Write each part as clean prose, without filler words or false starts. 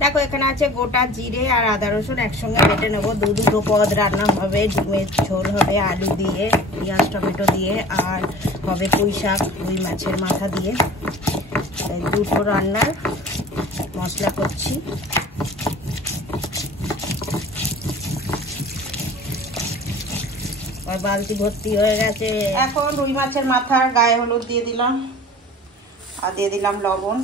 দেখো এখানে আছে গোটা জিরে আর আদা রসুন একসঙ্গে বেটে নেবো। দুটো পদ রান্না হবে, ডিমের ঝোল হবে আলু দিয়ে, পেঁয়াজ টমেটো দিয়ে, আর হবে পুঁই শাক, রুই মাছের মাথা দিয়ে। দুটো রান্নার মশলা করছি। বালতি ভর্তি হয়ে গেছে। এখন রুই মাছের মাথার গায়ে হলুদ দিয়ে দিলাম আর দিয়ে দিলাম লবণ।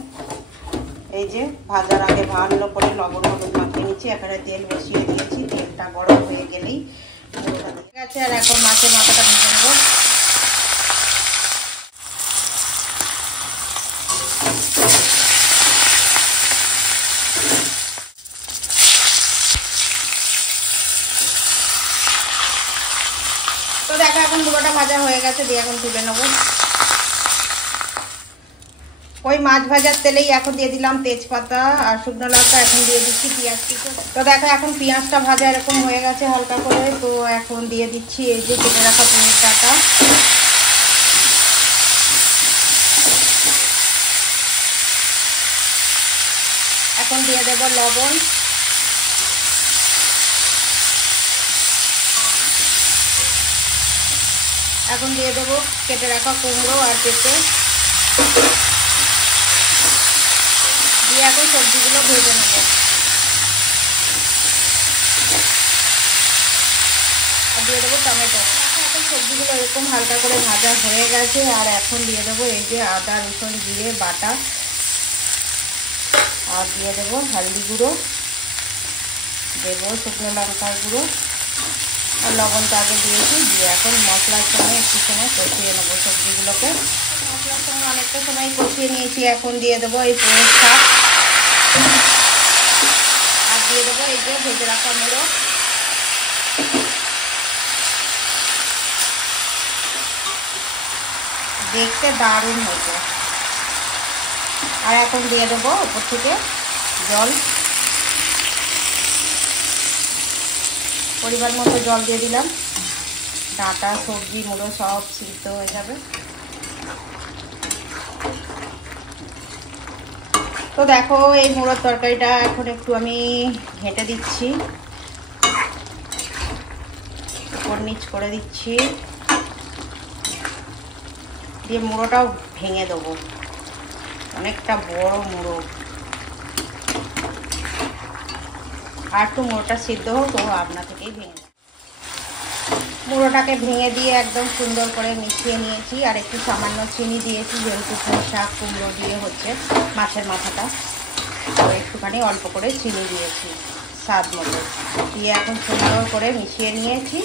এই যে ভাজার আগে ভালো করে লবণ হলুদ মাখিয়ে নিচ্ছি। এখানে তেল বসিয়ে দিয়েছি, তেলটা গরম হয়ে গেলেই ঠিক আছে। আর এখন মাছের মাথাটা ভেজে নেব। তো দেখো এখন পুরোটা ভাজা হয়ে গেছে, দিয়ে এখন তুলে নেবো। ওই মাছ ভাজার তেলেই এখন দিয়ে দিলাম তেজপাতা আর শুকনো লঙ্কা। এখন দিয়ে দিচ্ছি পেঁয়াজ কুচি। তো দেখো এখন পেঁয়াজটা ভাজা এরকম হয়ে গেছে হালকা করে। তো এখন দিয়ে দিচ্ছি এই যে কেটে রাখা পনির ডাটা। এখন দিয়ে দেব লবণ, এখন দিয়ে দেবো কেটে রাখা কুমড়ো আর পেঁপে দিয়ে এখন সবজিগুলো ভেজে নেব। আর দিয়ে দেবো টমেটো। এখন সবজিগুলো এরকম হালকা করে ভাজা হয়ে গেছে। আর এখন দিয়ে দেবো এই যে আদা রসুন জিরে বাটা, আর দিয়ে দেবো হলদি গুঁড়ো, দেবো শুকনো লঙ্কার গুঁড়ো আর লবণটা আগে দিয়েছি। দিয়ে এখন মশলার সঙ্গে একটু সময় কষিয়ে নেবো সবজিগুলোকে। মশলার সঙ্গে অনেকটা সময় কষিয়ে নিয়েছি। এখন দিয়ে দেবো এই পুঁই শাক আর দিয়ে দেবো এই যে ভেজে রাখা মুড়ো। দেখতে দারুণ হয়েছে। আর এখন দিয়ে দেবো উপর থেকে জল, পরিমাণ মতো জল দিয়ে দিলাম। ডাঁটা সবজি মুড়ো সব সিদ্ধ হয়ে যাবে। তো দেখো এই মুড়োর তরকারিটা এখন একটু আমি ঘেঁটে দিচ্ছি, উপর নিচ করে দিচ্ছি, দিয়ে মুড়োটাও ভেঙে দেবো। অনেকটা বড় মুড়ো, আর একটু মুড়োটা সিদ্ধ হোক, তো আপনা থেকেই ভেঙে দেবো। মুড়োটাকে ভেঙে দিয়ে একদম সুন্দর করে মিশিয়ে নিয়েছি। আর একটু সামান্য চিনি দিয়েছি, যেহেতু পুঁই শাক কুমড়ো দিয়ে হচ্ছে মাছের মাথাটা, তো একটুখানি অল্প করে চিনি দিয়েছি স্বাদ মতো। দিয়ে এখন সুন্দর করে মিশিয়ে নিয়েছি।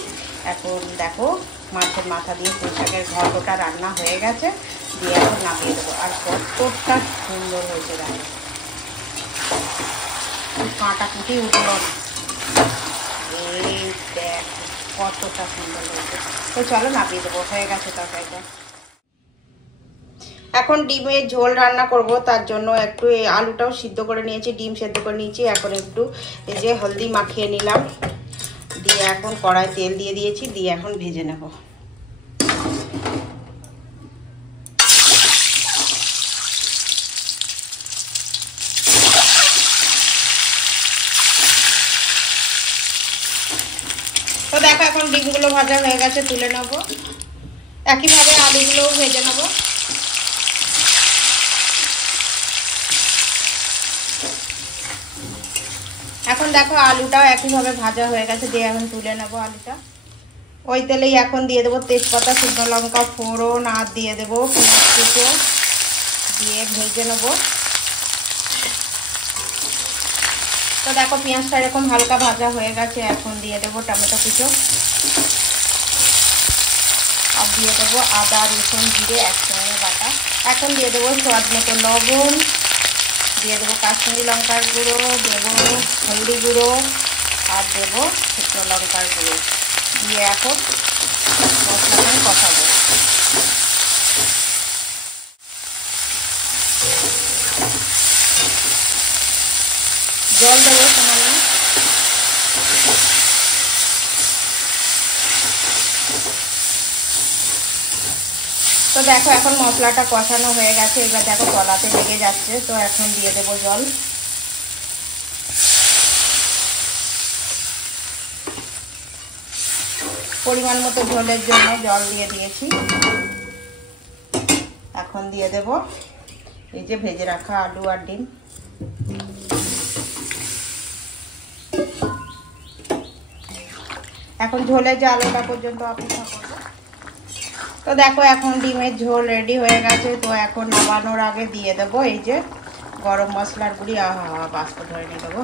এখন দেখো মাছের মাথা দিয়ে পুঁই শাকের ঘন্টটা রান্না হয়ে গেছে। দিয়ে এখন নামিয়ে দেবো। আর কতটা সুন্দর হয়েছে দেখো, কাঁটা কুটি উঠলো না। এই দেখ কতটা সুন্দর হয়েছে। তো চলো নামিয়ে দেবো, হয়ে গেছে তরকারিটা। এখন ডিমের ঝোল রান্না করব, তার জন্য একটু এই আলুটাও সিদ্ধ করে নিয়েছি, ডিম সিদ্ধ করে নিয়েছি। এখন একটু এই যে হলদি মাখিয়ে নিলাম, দিয়ে এখন কড়াই তেল দিয়ে দিয়েছি, দিয়ে এখন ভেজে নেব। তো দেখো এখন ডিমগুলো ভাজা হয়ে গেছে, তুলে নেব। একইভাবে আলুগুলোও ভেজে নেব। এখন দেখো আলুটাও একইভাবে ভাজা হয়ে গেছে, দিয়ে এখন তুলে নেব আলুটা। ওই তেলেই এখন দিয়ে দেবো তেজপাতা শুকনো লঙ্কা ফোড়ন, আর দিয়ে দেবো পেঁয়াজ কুচো, দিয়ে ভেজে নেব। তো দেখো পেঁয়াজটা এরকম হালকা ভাজা হয়ে গেছে। এখন দিয়ে দেবো টমেটো কুচো, আর দিয়ে দেবো আদা রসুন জিরে একসঙ্গে বাটা। এখন দিয়ে দেবো স্বাদ মতো লবণ, দিয়ে দেবো কাশ্মীরি লঙ্কার গুঁড়ো, দেবো হলদি গুঁড়ো, আর দেবো শুকনো লঙ্কার গুঁড়ো। দিয়ে এখন মশলাটা কষাবো। জল দেবো সামান্য। তো দেখো এখন মশলাটা কষানো হয়ে গেছে। এবার দেখো তলাতে লেগে যাচ্ছে, তো এখন দিয়ে দেবো জল। পরিমাণ মতো ঝোলের জন্য জল দিয়ে দিয়েছি। এখন দিয়ে দেব এই যে ভেজে রাখা আলু আর ডিম। এখন ঝোলের জালটা পর্যন্ত অপেক্ষা করব। তো দেখো এখন ডিমের ঝোল রেডি হয়ে গেছে। তো এখন নামানোর আগে দিয়ে দেব এই যে গরম মশলার গুঁড়ি। বাষ্প ধরে নিয়ে দেবো,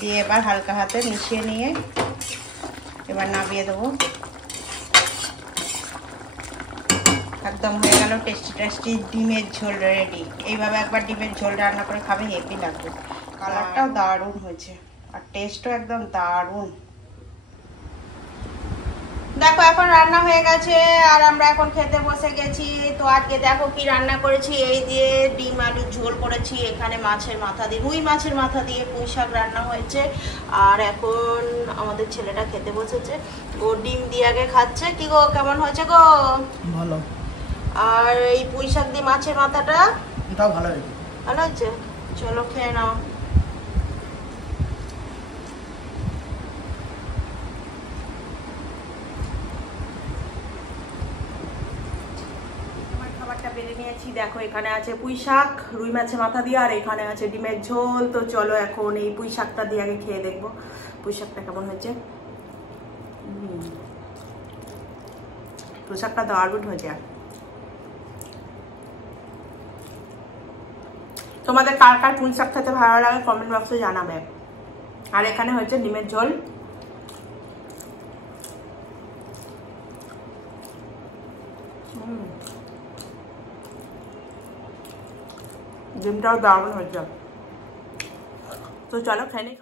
দিয়ে এবার হালকা হাতে মিশিয়ে নিয়ে এবার নামিয়ে দেবো। একদম হয়ে গেল টেস্টি টেস্টি ডিমের ঝোল রেডি। এইভাবে একবার ডিমের ঝোল রান্না করে খাবে, হেভি লাগবে। কালারটাও দারুণ হয়েছে আর টেস্টও একদম দারুণ। দেখো এখন রান্না হয়ে গেছে আর আমরা এখন খেতে বসে গেছি। তো আজকে দেখো কি রান্না করেছি, এই দিয়ে ডিম আলুর ঝোল করেছি, এখানে মাছের মাথা দিয়ে রুই মাছের মাথা দিয়ে পুঁই শাক রান্না হয়েছে। আর এখন আমাদের ছেলেটা খেতে বসেছে, ও ডিম দিয়ে আগে খাচ্ছে। কি গো কেমন হয়েছে গো? ভালো। আর এই পুঁই শাক দিয়ে মাছের মাথাটা এটাও ভালো হয়েছে। ভালো হয়েছে, চলো খেয়ে নাও। বেড়ে নিয়েছি, দেখো এখানে আছে পুঁই শাক রুই মাছের মাথা দিয়ে, আর এখানে আছে ডিমের ঝোল। তো চলো এখন এই পুঁই শাকটা দিয়ে আগে খেয়ে দেখবো পুঁই শাকটা কেমন হয়েছে। পুঁই শাকটা দারুণ হয়েছে। তোমাদের কার কার পুঁই শাক খেতে ভালো লাগে কমেন্ট বক্সে জানাবে। আর এখানে হচ্ছে ডিমের ঝোল। ডিমটাও দারুণ হয়েছে। তো চলো খেয়ে নিই।